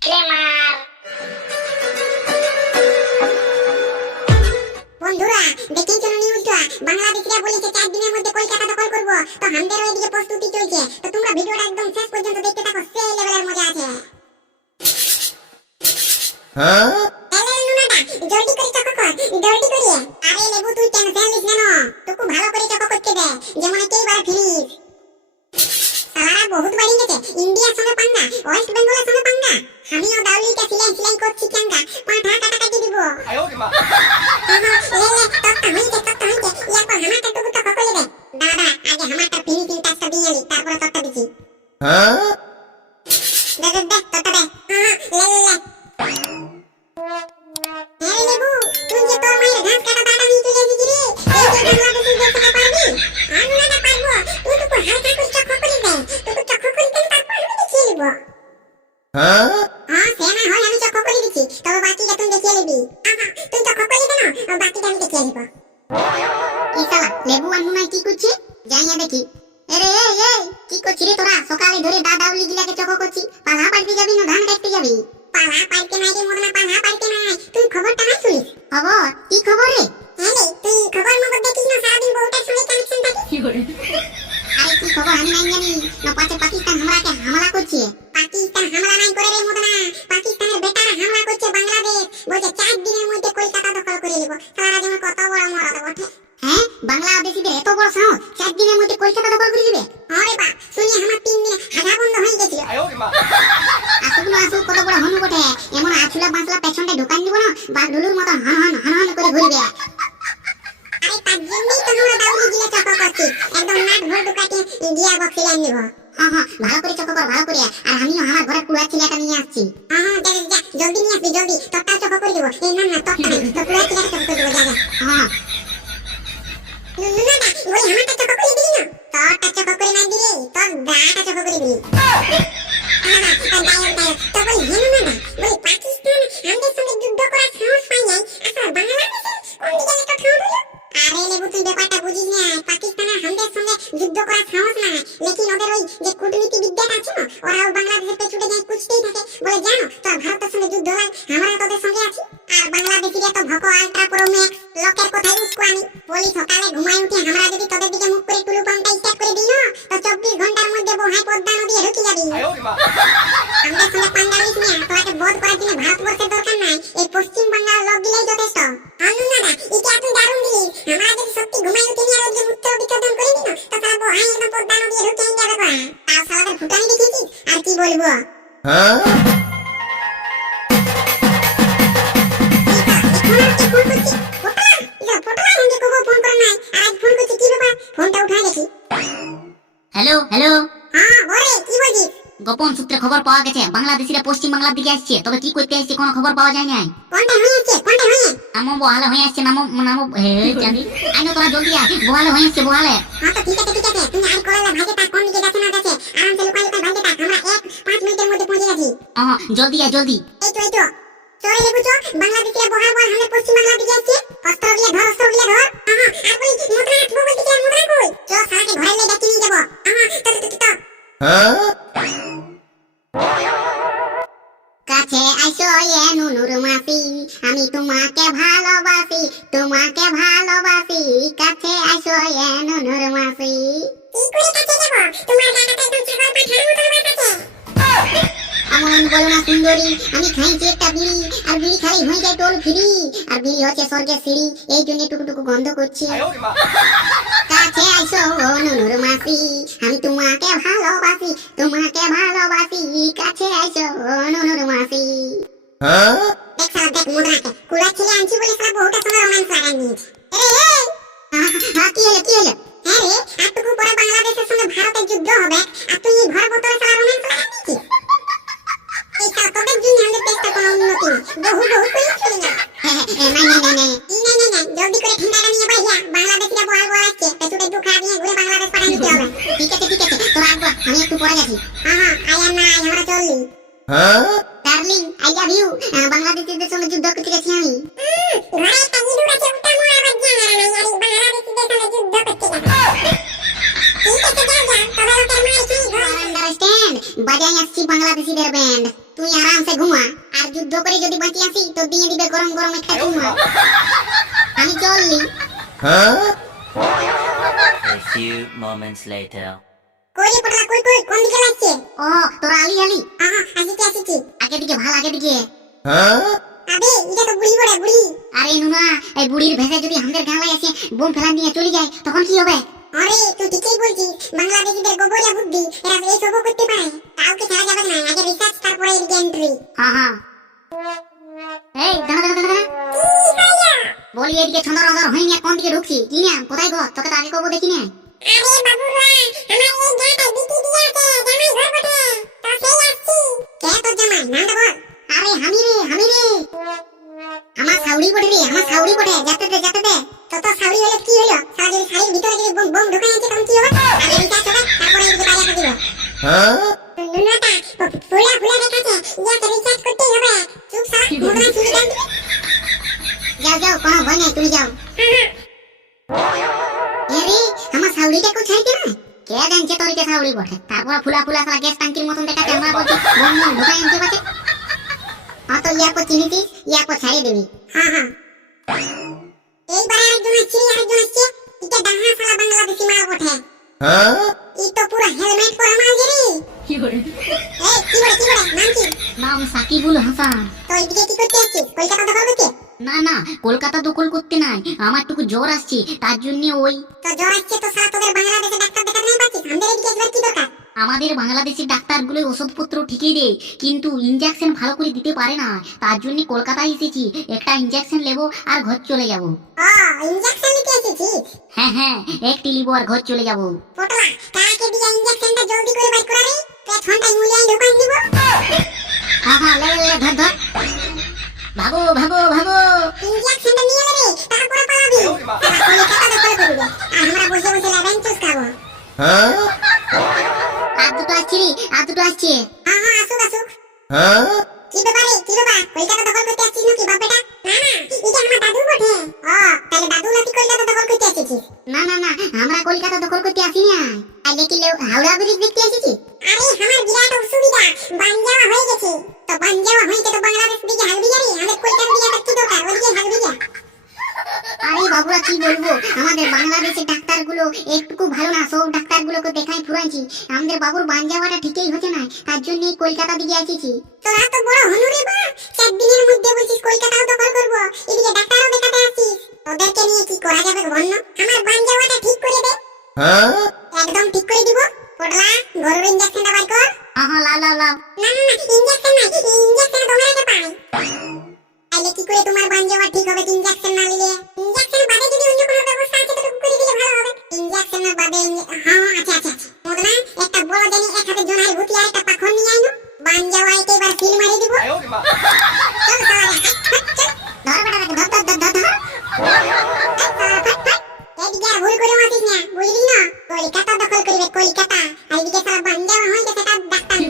ক্লেমার। বন্ধুরা দেখেছো নিউজটা? বাংলাদেশিরা বলেছে 4 দিনের মধ্যে কলকাতা দখল করব। তো আমাদেরও এদিকে প্রস্তুতি চলছে। তো তোমরা ভিডিওটা একদম শেষ পর্যন্ত দেখতে থাকো, সেই লেভেলের মজা আছে। হ্যালো নুনাদা, জলদি করে চকো কর, জলদি করে। আরে লেবু তুই কেন ফেলিস কেন? তোকে ভালো করে চকো করতে দে, যেমন একেবারে ফিনিশ। সালারা বহুত বাড়ি গেছে, ইন্ডিয়ার সঙ্গে পাঙ্গা, ওয়েস্ট বেঙ্গলের সঙ্গে পাঙ্গা। আমিও দাউলিটা সিলাই করছি চাঙ্গা, পাঁঠা কাটাকাটি দিব। লেবু আনুনাই কি করছে জানিয়া দেখি। আরে এই এই কি করছিস রে তোরা? সকালে ধরে দাদাউলি গিলাকে চকো করছি। পালা পাইতে যাবি না ধান কাটতে যাবি? পালা পাইতে নাই রে মদনা, পালা পাইতে নাই। তুই খবরটা নাই শুনিস? খবর? কি খবর রে? আরে তুই খবর মগর দেখিস না, সারাদিন বউটার সঙ্গে কানেকশন থাকিস। কি করে? আরে কি খবর আমি নাই জানি না। পাছে পাকিস্তান হামলাকে হামলা করছে। পাকিস্তান হামলা নাই করে রে মদনা, পাকিস্তানের বেটারা হামলা করছে বাংলাদেশ। বলছে 4 দিনের মধ্যে কলকাতা দখল করে নেব। সারা যেন কত বড় মরাদ বটে। হ্যাঁ, বাংলাদেশীদের এত বড় সাহস 4 দিনের মধ্যে কলকাতা দখল করে নেবে? আরে বাহ, শুনি আমার 3 দিনে হাগা বন্ধ হয়ে গেছিল। আসুগুলো আসু কত বড় হনু বটে। এমন আছুলা বাঁচলা পেছনটা ঢোকান দিব না, বাগডুলুর মতো হন হন হন হন করে ঘুরবে। আরে তার জন্যই তো আমরা দাউলি গিলা চকো করছি, একদম নাট ভর ঢোকাতে গিয়া বক্সে লাইন নিব। হ্যাঁ ভালো করে চকো কর, ভালো করে। আর আমিও আমার ঘরে কুড়া ছিলাটা নিয়ে আসছি। যা যা জলদি নিয়ে আসবি, জলদি। তরটা চকো করে দিব। এই না না তরটা নেই, তো কুড়া ছিলাটা চকো করে দিব। যা যা। হ্যাঁ নুনাদা, ওই আমারটা চকো করে দিলি না? তরটা চকো করে না দিলে তোর দাটা চকো করে দিলি। সকালে ঘুমাই উঠে আমরা যদি তোদের দিকে মুখ করে টুলু পাম্পটা স্টার্ট করে দিই না, তো 24 ঘন্টার মধ্যে বহাই পদ্মা নদী ঢুকে যাবি। আমাদের সঙ্গে পাঙ্গালিস নিয়ে তোকে বোধ করার জন্য ভারতবর্ষের দরকার নাই, এই পশ্চিম বাংলার লোক দিলেই যথেষ্ট। আনুনাদা, এটা তুই দারুণ দিলিস। আমরা যদি সত্যি ঘুমাই উঠে নিয়ে রোজ মুক্ত বিচ্ছেদন করে দিই না, তো তারা বহাই একদম পদ্মা নদী ঢুকে যাবে। করা তাও সালাদের ফুটানি দেখেছিস? আর কি বলবো। হ্যালো হ্যালো, হ্যাঁ বলে কি বলছিস? গোপন সূত্রে খবর পাওয়া গেছে বাংলাদেশিরা পশ্চিম বাংলার দিকে আসছে, তবে কি করতে আসছে কোনো খবর পাওয়া যায় নাই। কোনটা হয়েছে? কোনটা হয়ে? নামো বহালে হয়ে আসছে, নামো নামো জানি আইনো তোরা জলদি আয়, বহালে হয়ে আসছে বহালে। হ্যাঁ তো ঠিক আছে ঠিক আছে, তুমি আর কলালা ভাগে থাক, কোন দিকে যাচ্ছে না যাচ্ছে আরামসে লুকাই লুকাই ভাগে থাক। আমরা 1-5 মিনিটের মধ্যে পৌঁছে যাচ্ছি। জলদি আয় জলদি। এই তো চলে লেবু চো। বাংলাদেশিরা বহাল বল আমাদের পশ্চিম বাংলার দিকে আসছে। অস্ত্র দিয়ে ধর, অস্ত্র দিয়ে ধর। আর বলি মোটরা হাত বল দিকে মোটরা কই? চো সারাকে ঘরে লই ডাকি নিয়ে যাব। কাছে আইসো এ নুনুর মাসি, আমি তোমাকে ভালোবাসি, তোমাকে ভালোবাসি। কাছে আইসো এ নুনুর মাসি। কি করে কাছে যাব? তোমার গাটাটা একদম ছাগল পাঠার মতো আমার কাছে। আমন বলো না সুন্দরী, আমি খাইছি একটা বিড়ি, আর বিড়ি খালি হয়ে যায় টোল ফ্রি। আর বিড়ি হচ্ছে স্বর্গের সিঁড়ি, এই জন্য টুকুটুকু গন্ধ করছি। কাছে আইসো ও নুনুর মাসি, আমি তোমাকে ভালোবাসি, তোমাকে ভালোবাসি। কাছে আইসো ও নুনুর মাসি। দেখ সালা দেখ মোদরাকে কুড়া ছেলে আনছি বলে সালা বহুটা সঙ্গে রোম্যান্স লাগাই নিয়েছে। কি হলো কি হলো? হ্যাঁ রে, আটটুকু পরে বাংলাদেশের সঙ্গে ভারতের যুদ্ধ হবে, আর তুই ঘর বোতলে সালা রোম্যান্স লাগাই নিয়েছিস। এই সালা তোদের জন্য আমাদের দেশটা কোনো উন্নতি নেই, বহু বহু করে চলে গেল। না জলদি করে ঠান্ডাটা নিয়ে বাইয়া, বাংলাদেশিরা বহাল বহাল আসছে, পেছুটে দু খা দিয়ে ঘুরে বাংলাদেশ পাঠিয়ে দিতে হবে। ঠিক আছে তোরা আসবো, আমি একটু পরে যাচ্ছি। আয়া না আমরা চললি। Darling I love you. বাংলাদেশিদের সঙ্গে যুদ্ধ করতে গেছি আমি। ঘরে একটা ইঁদুর আছে, ওটা মোর আবার জানা নাই। আর বাংলাদেশিদের সঙ্গে যুদ্ধ করতে গেছি। ঠিক আছে যা যা, তবে লোকের মার খাই ঘর। আন্ডারস্ট্যান্ড, বাজাই আসছি বাংলাদেশিদের ব্যান্ড। তুই আরামসে ঘুমা, আর যুদ্ধ করে যদি বাঁচি আসি তো দিয়ে দিবে গরম গরম একটা ঘুমা। আমি চললি। A few moments later. কই রে পটলা, কই কই, কোন দিকে লাগছে? ও তোরা আলি আলি, আসিছি আসিছি। আগে দিকে ভাল, আগে দিকে। আবে এটা তো বুড়ি বড়ে বুড়ি। আরে নুনা, এই বুড়ির ভেসে যদি আমাদের গাঁলায় এসে বোম ফেলা নিয়ে চলে যায় তখন কি হবে? আরে তুই ঠিকই বলছিস, বাংলাদেশিদের গোবরিয়া বুদ্ধি, এরা এই সবও করতে পারে। কাউকে ছাড়া যাবে না, আগে রিসার্চ তারপরে এদিকে এন্ট্রি। হ্যাঁ। এই দাঁড়া দাঁড়া দাঁড়া, বলি এদিকে ছন্দর অন্দর হয়ে নিয়ে কোন দিকে ঢুকছি? কি না, কোথায় গো? তোকে তো আগে কবো দেখি না। আরে বাবুরা, আমার এই গাটা বিটি দিয়াছে, জামাই ঘর বটে। তো সেই আসছি। কে তোর জামাই? নামটা বল। আরে হামি রে, হামি রে। আমার সাউরি বটে রে, আমার সাউরি বটে। যাতে দে, যাতে দে। তো সাউরি হলে কি হলো? সারা যদি শাড়ির ভিতরে যদি বম বম ঢুকাই আনছে তখন কি হবে? আগে রিসার্চ হবে, তারপরে এদিকে বাইরে করে দিব। লুনাটা, ফুলা ফুলা দেখাচ্ছে। ইয়াকে রিসার্চ করতেই হবে। চুপ সারা, মুখনা চুরি দেন। যাও যাও, কোনো ভয় নাই, তুমি যাও। আরে আমার সাউরিটা কোথায় গেল? কে জানছে তোর কে সাউরি বটে? তারপর ফুলা ফুলা সারা গ্যাস ট্যাঙ্কির মতন দেখাচ্ছে, আমরা বলছি বোম বোম ঢুকাই আনছে বাজে। তো ইয়াকে চিনিছিস, ইয়াকে ছাড়িয়ে দিবি। হ্যাঁ। এইবারে আরেকজন আসছে, আরেকজন আসছে। এটা ডাহা সালা বাংলাদেশি মাল বটে। এই তো পুরো হেলমেট পরা মাল রে। কি করে? এই কি বলে, নাম কি? নাম সাকিবুল হাসান। তো এইদিকে কি করতে আসছিস? কলকাতা দখল করতে? না না, কলকাতা দখল করতে নাই, আমার টুকু জ্বর আসছে, তার জন্য ওই। তো জ্বর আসছে তো সালা তোদের বাংলাদেশে ডাক্তার দেখাতে নাই পাচ্ছিস? আমাদের এদিকে একবার কি দরকার? আমাদের বাংলাদেশি ডাক্তারগুলো ওষুধপত্র ঠিকই দেয়, কিন্তু ইনজেকশন ভালো করে দিতে পারে না। তার জন্য কলকাতায় এসেছি, একটা ইনজেকশন নেবো আর ঘর চলে যাব। ইনজেকশন নিতে এসেছিস? হ্যাঁ, একটি লিবো আর ঘর চলে যাব। পটলা, কাকে দিয়ে ইনজেকশনটা জলদি করে বাইর করা রে। পেছনটাই মুলিয়াই ঢুকাই দিব। হ্যাঁ, লে ধর। ভাগো। ইনজেকশনটা নিয়ে নে রে, তারপরে পালাবি। কলকাতা দখল করবি। আর আমরা বসে বসে লেবেন চুস খাবো। আর দুটো আসছে রে, আর দুটো আসছে। আসুক। কি ব্যাপার? কলকাতা দখল করতে আসছিস নাকি বাপ বেটা? না, এটা আমার দাদু বটে। তাহলে দাদু নাকি কলকাতা দখল করতে আসছিস? না, আমরা কলকাতা দখল করতে আসি না। আর দেখি হাওড়া ব্রিজ দেখতে এসেছি। আরে আমার বিরাট অসুবিধা, বানজাওয়া হয়ে গেছে। তো বানজাওয়া হয়েছে তো বাংলাদেশ দিকে হালবি যাবি? আমাদের কলকাতা দিকে কি দরকার? ওদিকে হালবি যা। আরে বাবুরা কি বলবো, আমাদের বাংলাদেশের ডাক্তারগুলো একটুকু ভালো না, সব ডাক্তারগুলোকে দেখাই ফুরাইছি। আমাদের বাবুর বান যাওয়াটা ঠিকই হচ্ছে না, তার জন্য কলকাতা দিকে এসেছি। তোরা তো বড় হনুরে বা, 4 দিনের মধ্যে বলছিস কলকাতাও দখল করবো, এদিকে ডাক্তারও দেখাতে আসছিস। ওদেরকে নিয়ে কি করা যাবে বন্য? আমার বান যাওয়াটা ঠিক করে দে। একদম ঠিক করে দিব। পটলা, গরুর ইনজেকশনটা বার কর। লাও। না, ইনজেকশন নাই, ইনজেকশন তোমার কাছে পাই। তাহলে কি করে তোমার বান যাওয়া ঠিক হবে ইনজেকশন না নিলে? ইনজেকশন বাদে যদি অন্য কোনো ব্যবস্থা আছে তো করে দিলে ভালো হবে। ইনজেকশনের বাদে আচ্ছা। মোদনা, একটা বড় জানি এক হাতে জোনার ভুতি আর একটা পাখন নিয়ে আইনো। বান যাওয়া একেবারে সিল মারি দিব। চল সালা, ধর। এদিকে আর ভুল করে মাতিস না, বুঝলি না? কলকাতা দখল করবে, কলকাতা।